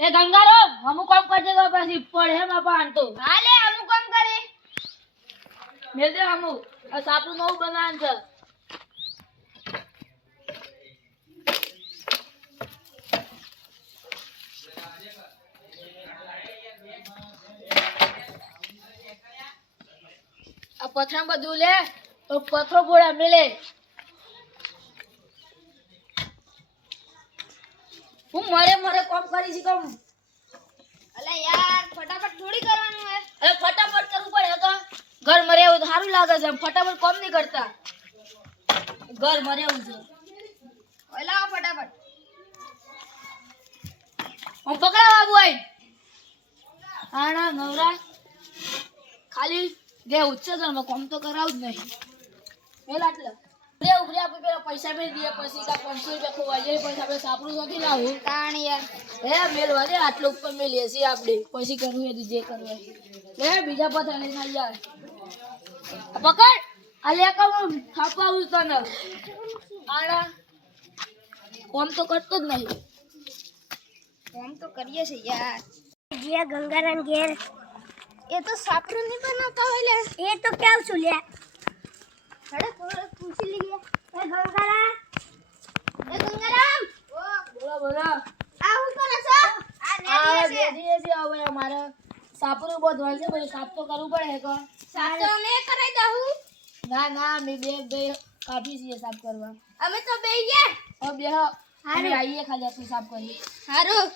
એ ગંગારો અમુક કામ કરજે તો પછી પડે હે બાપા આંટો હાલે અમુક કામ કરે મેલ દે અમુક આ સાપનું નવું બનાવવાનું છે આ પથરા બધું લે તો પથરો ગોળા મેલે હું મરે કામ કરી છી કામ અલે યાર ફટાફટ થોડી કરવાનું હે અરે ફટાફટ કરવું પડે તો ઘર મરે એવું તો સારું લાગે છે ફટાફટ કામ નહીં કરતા ઘર મરે એવું છે ઓલા ફટાફટ હું પકડા બાબુ આઈ આના નવરા ખાલી ગે ઉચ્ચ ધર્મ કામ તો કરાવું જ નહીં મેલા એટલે ઉભરે આપણે પેલા પૈસા મેં દે પછી કા 500 રૂપિયા ખોવા જાય પછી આપણે સાપડું નથી લાવું તાણ યાર હે મેલવા દે આટલો ઉપર મેલીએ છીએ આપણે પછી કરવું એ જે કરવું લે બીજા પથરા લઈને આવી યાર પકડ આ લે કામ થાપાવું તને આડા કામ તો કરતો જ નહીં કામ તો કરીએ છે યાર જે ગંગારામ ઘેર એ તો સાપરું નહીં બનાવતા હોય લે એ તો કેવું છું લે હડે થોડો પૂછી લઈએ એ ગંગારા એ ગંગારામ બોલા બોલા આ હું કરે છો આ નેડી છે દીએ છે હવે મારે સાપરું બહુ ધોળ છે પછી સાફ તો કરવું પડે કે સાફ તો મે કરાઈ દઉં ના ના મે બે કાફી છે સાફ કરવા અમે તો બે ગયા હવે બે અમે આવીએ ખાલી આપણે સાફ કરીએ હારું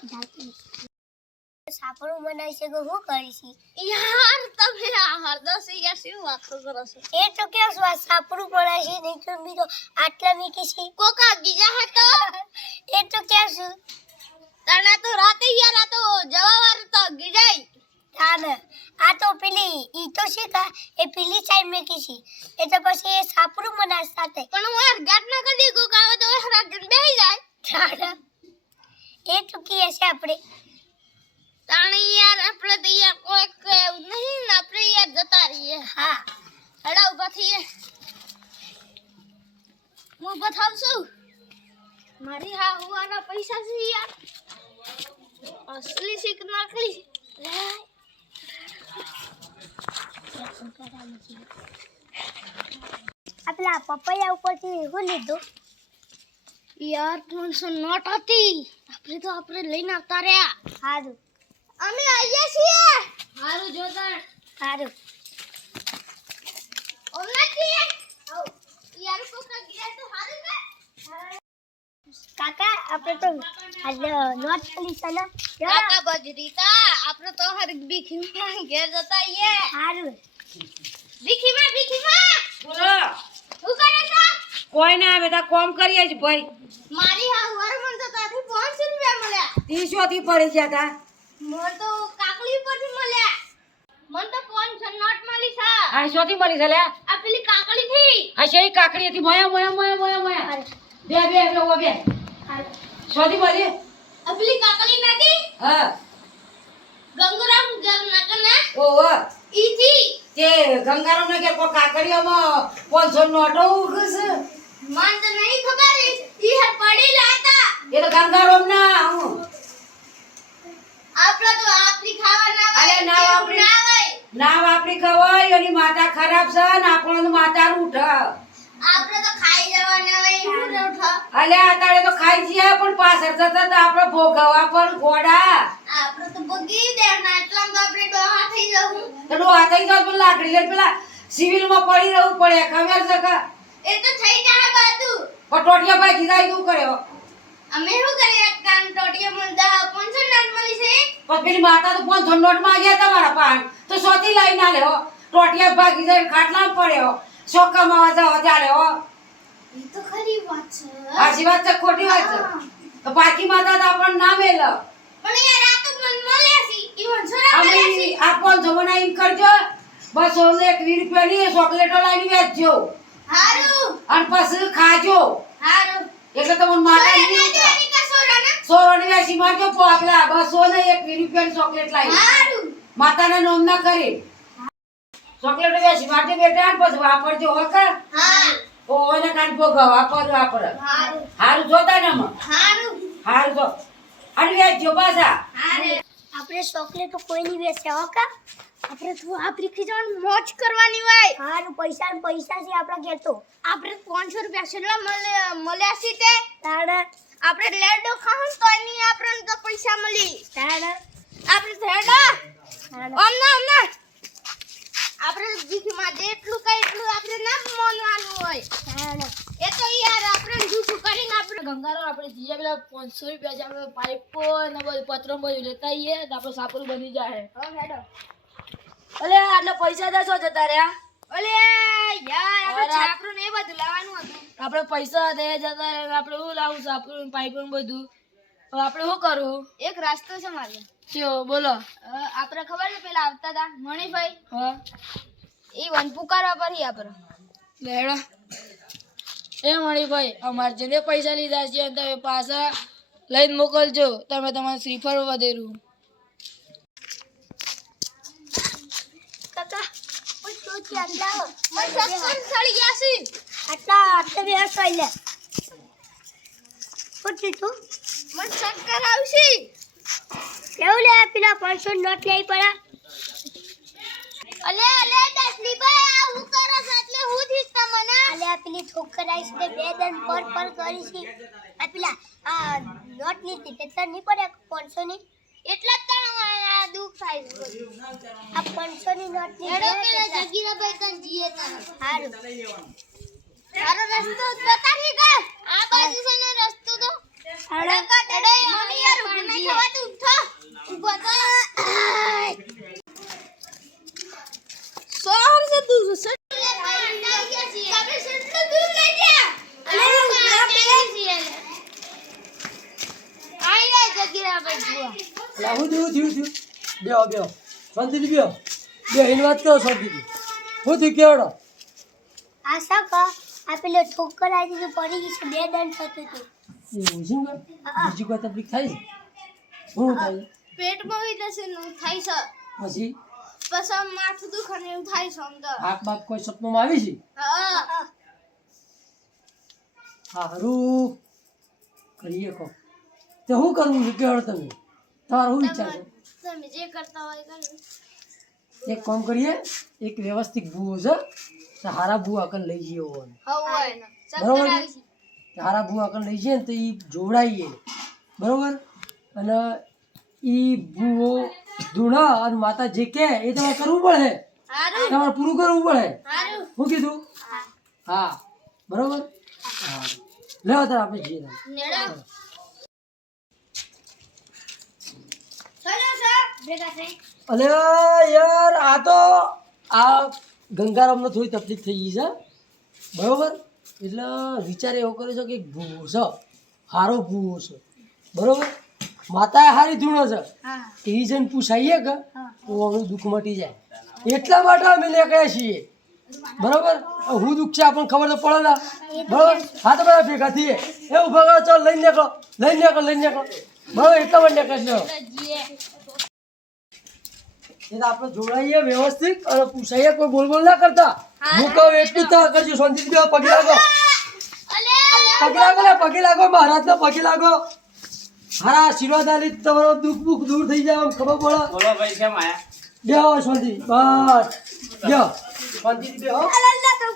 સાપડું બનાવી છે કે હું કરી છે યાર તમે આ હરદસ યાર શું વાત કરો છો એ તો કેવું છું આ સાપડું બનાવી છે નહીં તો બીજો આટલા મીકી છે કોકા ગીજા હતો એ તો કેવું છું તને તો રાતે યાર આ તો જવાવાર તો ગીજાઈ તાને આ તો પેલી ઈ તો છે કા એ પેલી સાઈડ મીકી છે એ તો પછી એ સાપડું બનાવે સાથે પણ હું યાર ગાટ ના કરી કોકા આવે તો રાત બેહી જાય તાને એ તો કે છે આપણે તાણી યાર આપણે તો યાર કોઈ એવું નહીં ને આપણે યાર જતા રહીએ હા હડા ઉભા થઈએ હું ઉભા થાવ છું મારી હા હુવાના પૈસા છે યાર અસલી શીખ નકલી લે આપલા પપૈયા ઉપરથી હું લીધું યાર 300 નોટ હતી આપણે લઈને આવતા રહ્યા સારું અમે આયા છીએ હારું જોતા સારું ઓમનાથી આવ યાર કોકા ગયા તો હારું કે કાકા આપણે તો આજે નોટ ખાલી સના કાકા બજરીતા આપણે તો હર ભીખીમાં ઘેર જતા આઈએ સારું ભીખીમાં બોલો શું કરે છે કોઈ ના આવે તો કોમ કરીએ જ ભાઈ મારી હા વર મન તો તાથી 500 રૂપિયા મળ્યા 300 થી પડી ગયા તા મન તો કાકલી પરથી મળ્યા મન તો 500 નોટ મળી છે આ શોથી મળી છે લે આ પેલી કાકલી થી આ શેઈ કાકડી હતી મોયા બે શોથી મળી આ પેલી કાકલી નથી હા ગંગરામ ઘર નાકને ઓહો ઈ થી તે ગંગારામ ને કે કો કાકડીઓમાં 500 નોટો ઉગશે મન તો નહીં ખબર ઈ હર પડી લાતા એ તો ગંગારામ ના હું આપડા તો આપરી ખાવા ના અરે ના વાપરી. ના હોય ના વાપરી ખવાય એની માતા ખરાબ છે ને આપણને માતા ઉઠ આપણે તો ખાઈ જવાના હોય હું ન ઉઠા અલે આતારે તો ખાઈ છીએ પણ પાછળ જતા તો આપણે ભોગવવા પર ઘોડા આપણે તો બગી દેના એટલા તો આપણે ડોહા થઈ જવું તો હાથ થઈ જાવ પેલા લાકડી લઈને પેલા સિવિલ માં પડી રહેવું પડે ખબર છે કે એ તો થઈ જાય બાજુ પટોટિયા ભાઈ કીધા તું કર્યો અમે શું કરીએ કાન ટોટીએ મુંડા 500 નોટ મળી છે પણ પેલી માતા તો 500 નોટ માંગ્યા તમારા પાન તો સોથી લઈ ના લેવો ટોટિયા ભાગી જાય ખાટલા પડ્યો શોકામાં જાવ ચાલે હો એ તો ખરી વાત છે આજી વાત છે ખોટી વાત છે તો પાકી માતા તો આપણને ના મેલ પણ યાર આ તો મન મળ્યા છે ઈ વંશરા મળ્યા અમે છે આપણ જમના એમ કરજો બસ ઓલે 1 રૂપિયાની ચોકલેટો લાવીને વેચજો હારું અને પછી ખાજો હારું એટલે તમને માતા સોરા નહીં ના દેવાની કા સોરા ના સોરોની વેચી મારજો પોપલા બસ ઓલે 1 રૂપિયાની ચોકલેટ લાવી હારું માતાના નામ ના કરી ચોકલેટ વેચી મારજો બેટા અને પછી વાપરજો હો કે હા ઓ ઓને કાન ભોગવા વાપર હારું હારું જોતા ને હારું હારું જો અને વેચજો પાછા હારું આપણે ચોકલેટ તો કોઈ નહીં વેચે હો કા આપણે તો આફ્રિકા જવાનું મોજ કરવાની હોય. હારું પૈસા ને પૈસા છે આપણા ઘેર તો આપણે 500 રૂપિયા છેલ્લા મળ્યા છે તે તાડા આપણે લેડો ખાવું તો નહીં આપણને તો પૈસા મળી. તાડા આપણે થેડા તાડા ઓમના આપણે જીખમાં જેટલું કઈ એટલું આપણે ના માનવાનું હોય. તાડા એ તો યાર આપણે જૂઠું કરીને આપણે ગંગારો આપણે જઈએ પેલા 500 રૂપિયા છે આપણે પાઇપો ને બધું પત્રો બધું લેતા આવીએ તો આપણે સાપરું બની જાય. હેડો. અલે આટલા પૈસા દા શું જતા રહ્યા? ઓલે યાર આપણે યાર, છાપરું ને એ બધું લાવવાનું હતું. આપણે પૈસા દે જતા રહ્યા આપણે શું લાવું સાપરું પાઇપો ને બધું. હવે આપણે શું કરવું? એક રસ્તો છે મારે. ચિયો બોલો. આપણે ખબર છે પેલા આવતા હતા મણીભાઈ હા એ વન પુકારવા પડી આપણે. લેડો એ મણીભાઈ અમારે જેને પૈસા લીધા છે તમે પાછા લઈને મોકલજો. તમે તમારું શ્રીફળ વધેરું. કાકા ઓય સોચી આટલા મને સસ્તું સળી ગયા છે. આટલા બે હસાઈ લે પૂછી તું મને ચક્કર આવશે. કેવું લે પેલા 500 નોટ લઈ પડા અલે દસલીભાઈ આ હું કરસ એટલે હું દીસ તમને. અલે આ પેલી ઠોકર આઈસ ને બે દન પર કરી છે આ પેલા આ નોટ લીધી તેટલા નહીં પડે 500 ની એટલા જ તને દુખ થાય છે. આ 500 ની નોટ ની એડો પેલા જગીરાભાઈ કન જીએ તને. હારું તારો રસ્તો બતાવી ગયો. આ બાજુ છે ને રસ્તો તો. હાડા એડો મને યાર ઉભો નહીં થવાતું. ઉઠો ઉભો તો. સોર છે તું સર. આપણે સટલું દૂર લઈ ગયા. આઈ જગીરાભાઈ જુઓ. લાવું થયું બેહો શાંતિથી બેહો બેહીને વાત કરો શાંતિથી. હું થયું કેવડો આ સાકા આ પેલો ઠોકર આઈ તો પડી ગઈ છે બે દન થતું હતું એવું છે ને? બીજી કોઈ તકલીફ થાય છે? શું થાય પેટમાં હોય જશે ને થાય છે. પછી પછી માથું દુખે ને એવું થાય છે અંદર. આંખ બાપ કોઈ સપનામાં આવી છે? હા સારું કરીએ કહો તે શું કરવું છે કેવડો તમે તમારો શું વિચાર છે? તમે જે કરતા હોય કરો. એક કામ કરીએ એક વ્યવસ્થિત ભૂવો છે સારા ભૂ આગળ લઈ જઈએ હોય હોય ને બરોબર ચક્કર છે? આવી છે. સારા ભૂ આગળ લઈ જઈએ ને તો એ જોડાઈએ બરોબર અને એ ભૂવો ધૂણા અને માતા જે કહે એ તમારે કરવું પડે. હારું તમારે પૂરું કરવું પડે. હારું. શું કીધું? હા બરોબર. હા લેવો તાર આપણે જઈએ તાર. નેડો. ચલો સર ભેગા થઈ. અલે યાર આ તો આ ગંગારામને થોડી તકલીફ થઈ ગઈ છે બરોબર એટલે વિચાર એવો કર્યો છે કે એક ભૂવો છે સારો ભૂવો છે બરોબર માતાએ સારી ધૂણો છે એ જઈને પૂછાઈએ કે તો આપણું દુઃખ મટી જાય એટલા માટે અમે નીકળ્યા છીએ બરોબર હું દુઃખ છે આપણને ખબર તો પડે ને બરોબર હા તો બધા ભેગા થઈએ એ ઉભા કરો ચાલ લઈને નીકળો બરોબર એટલા માટે નીકળશે એ તો આપણે જોડાઈએ વ્યવસ્થિત અને પૂછાઈએ કોઈ બોલ ના કરતા હું કહું એટલું જ તમે કરજો શાંતિથી બેહો, પગે લાગો પગે લાગો મહારાજને પગે લાગો હારા આશીર્વાદ આલી તમારો દુઃખ બુખ દૂર થઈ જાય આમ ખબર પડે બોલો ભાઈ કેમ આયા? બેહો શાંતિ બસ બેહો શાંતિથી બેહો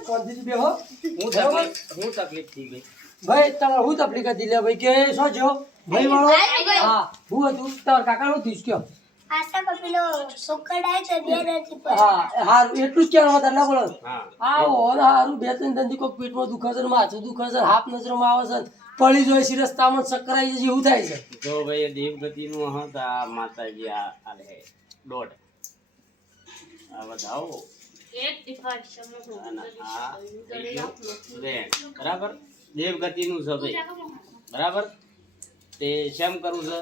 શાંતિથી બેહો હું તકલીફ થઈ ગઈ ભાઈ તમારે હું તકલીફ હતી લે ભાઈ કે શું છો ભાઈ વાળો હા હું હતું તમારા કાકા નું થયું કયો આ સાકા પેલો ઠોકર આઈ તો બે દન થી પડી હા હારું એટલું જ કહેવાનું હતા ના બોલો હા આવો ને હારું બે ત્રણ દંડી કોઈ પેટમાં દુખે છે ને માથું દુખે છે હાફ નજરમાં આવે છે પડી જાય છે રસ્તામાં ચક્કર આવી જાય છે એવું થાય છે જો ભાઈ દેવગતિનું હતા માતાજી આ લે દોઢ આ બતાવો અને આ બીજું રેણ. બરાબર દેવગતિનું છે ભાઈ બરાબર તે શેમ કરવું છે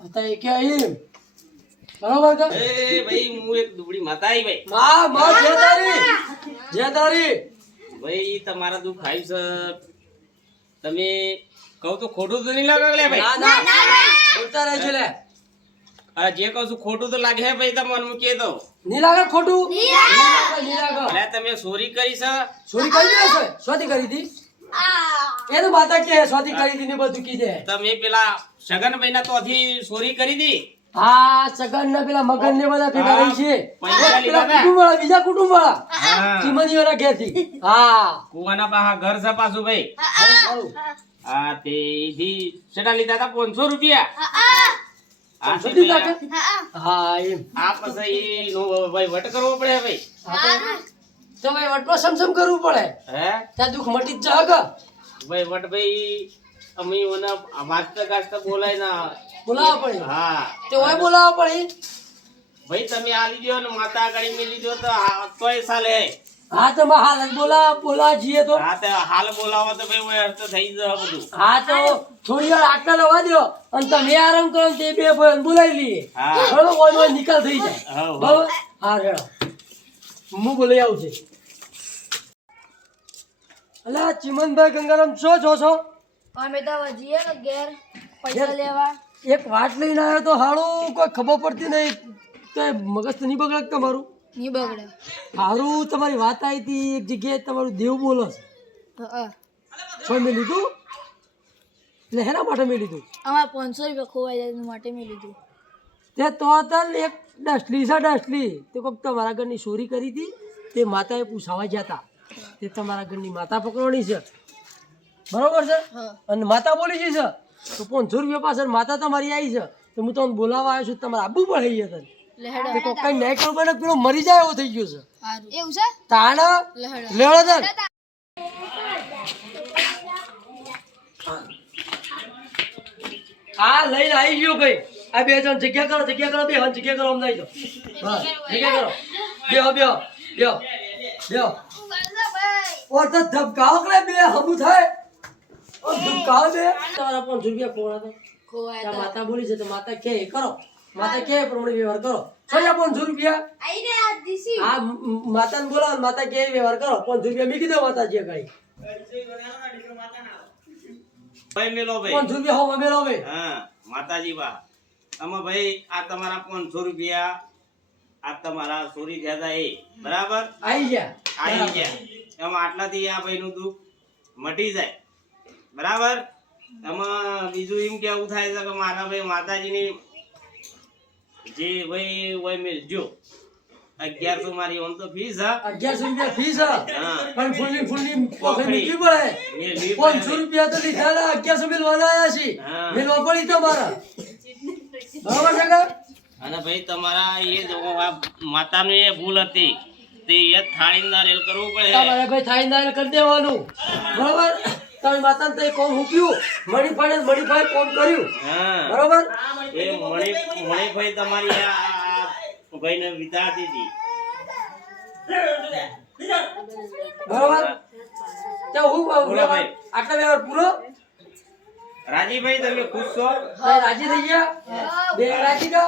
હતા એ કે એમ બરોબર કે એ ભાઈ હું એક દુબળી માતા આવી ભાઈ માં જેદારી ભાઈ તમારા દુઃખ આવ્યું છે તમે કહું તો ખોટું તો નહીં લાગે લે ભાઈ ના ના બોલતા રહેજો લે આ જે કહું છું ખોટું તો લાગે હે ભાઈ તમને હું કહી દઉં ની લાગે ખોટું ની લાગે અરે તમે ચોરી કરી છે ચોરી કરી દે છે સ્વાતી કરી હતી એ તો માતા કે સ્વાતી કરી હતી ને બધું કીધે તમે પેલા સગનભાઈ ના તોથી ચોરી કરી હતી હા સગન ને પેલા મગન ને બધા ભેગા રહી છે પૈસા લીધા પેલા હતા. કુટુંબ વાળા બીજા કુટુંબ વાળા હા ચીમનીઓના ઘેરથી હા કુવાના પાહા ઘર છે પાછું ભાઈ સારું. હા તે ઈથી શેના લીધા હતા 500 રૂપિયા હા તે સુધી પેલા- કાકે? હા એમ આ પછી એનો ભાઈ વટ કરવો પડે ભાઈ તો ભાઈ વટમાં સમસમ કરવું પડે હે ત્યાં દુઃખ મટી જ જાય કે ભાઈ વટ ભાઈ અમે ઓના વાસ્તા ગાસ્તા બોલાય ના બોલાવવા પડે હા તે હોય બોલાવવા પડે ભાઈ તમે આ લીધો ને માતા આગળ મેં લીધો તો તોય ચાલે હા તો માં હાલ જ બોલાવા જઈએ તો હા તે હાલ બોલાવો તો ભાઈ ઓય અર્થ થઈ જશે બધું હા તો થોડી વાર આટલા રવા દો અને તમે આરામ કરો ને તે બે ભાઈ બોલાવી લઈએ હા બરોબર ઓય ઓય નિકાલ થઈ જાય હા બરોબર હા રેડો હું બોલાઈ આવું છે અલા ચિમનભાઈ ગંગારામ છો અમે તો હવે જઈએ ને ઘેર પૈસા લેવા. એક વાત લઈને આવ્યો તો હારું કોઈ ખબર પડતી નહીં તો મગજ તો નહીં બગડે તમારું નહીં બગડે. હારું તમારી વાત આવી હતી એક જગ્યાએ તમારું દેવ બોલો છે હા. કોઈ મેં લીધું એટલે હેના માટે મેં લીધું અમારે 500 રૂપિયા ખોવાઈ જાય એના માટે મેં લીધું. તે તો હતા એક ડસ્ટલી છે ડસ્ટલી તે કોઈક તમારા ઘરની ચોરી કરી હતી તે માતાએ પૂછાવા ગયા હતા તે તમારા ઘરની માતા પકડવાની છે બરોબર છે હા. અને માતા બોલી છે તો 500 રૂપિયા પાછળ માતા તમારી આવી છે તો હું તમને બોલાવવા આવ્યો છું તમારે આબુ પણ થઈ જશે લે હેડો. તે કોઈ કઈ નહીં ખબર પડે પેલો મરી જાય એવો થઈ ગયો છે હારું. એવું છે? તાણા લે હેડો. લેવડો તન હા લઈને આવી ગયો ભાઈ આ બે જણ જગ્યા કરો બે હન જગ્યા કરો અમને આવી જાઓ જગ્યા કરો બેહો ઓર તો ધબકાવો કે બે હબુ થાય ઓર ધબકાવો બે તમારા 500 રૂપિયા કોણ હતા ખોવાયા ત્યાં હતા. માતા બોલી છે તો માતા કે કરો માતા કે પ્રમાણે વ્યવહાર કરો સોયા 500 રૂપિયા હા માતાને બોલાવો માતા કે વ્યવહાર કરો 500 રૂપિયા મી કીધો માતાજી કઈ ભાઈ મેલો ભાઈ 500 રૂપિયા હો મેલો ભાઈ હા માતાજી બા આમાં ભાઈ આ તમારા 500 રૂપિયા આ તમારા ચોરી થયા હતા એ બરાબર આવી ગયા આવી ગયા એમાં આટલાથી આ ભાઈનું દુઃખ મટી જાય બરાબર એમાં બીજું એમ કેવું થાય છે કે મારા ભાઈ માતાજીની જે ભાઈ હોય મેં જો 1100 મારી ઓમ તો ફીસ હા 1100 રૂપિયા ફીસ હા હા પણ ફૂલની પોખરી મૂકવી પડે મેં લી 500 રૂપિયા તો લીધા ને 1100 બિલ વાળા છે હા. મેલવા પડી તમારા બરાબર છે કે અને ભાઈ તમારા એ જો આ માતાની એ ભૂલ હતી તે એ થાળી ના રેલ કરવું પડે તમારે ભાઈ થાઈ નાલ કરી દેવાનું બરાબર તમે માતાને તો કોમ મૂક્યું મણીભાઈ કોમ કર્યું હા બરાબર એ મણિભાઈ તમારી આ ભાઈને વિતાડતી હતી બરાબર તો હું બોલો ભાઈ. આટલા વ્યવહાર પૂરો રાજીભાઈ તમે ખુશ છો ભાઈ રાજી થઈ ગયા બે રાજી કા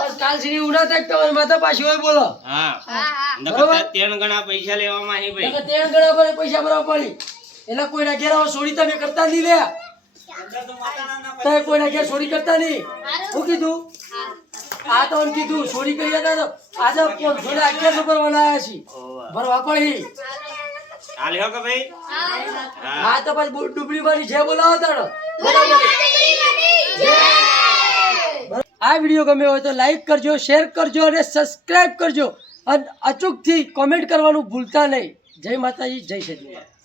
બસ કાલ સુધી ઉડા તક તમારી માતા પાછી હોય બોલો હા બરોબર. નકર 3 ગણા પૈસા લેવામાં હે ભાઈ નકર તેણ ગણા પર પૈસા ભરવા પડી એટલે કોઈના ઘેર આવો છોડી તમે કરતા નહીં લે તમે કોઈના ઘેર છોડી કરતા નહીં શું કીધું આ તો એમ કીધું છોડી કરી હતા તો આજે 1100 ભરવાના આવ્યા છીએ ભરવા પડી આ લ્યો કે ભાઈ હા તો પછી ડુબળી મારી જે બોલાવો તાણો આ વિડીયો ગમ્યો હોય તો લાઈક કરજો શેર કરજો અને સબસ્ક્રાઇબ કરજો અને અચૂકથી કોમેન્ટ કરવાનું ભૂલતા નહીં જય માતાજી જય સચિદાનંદ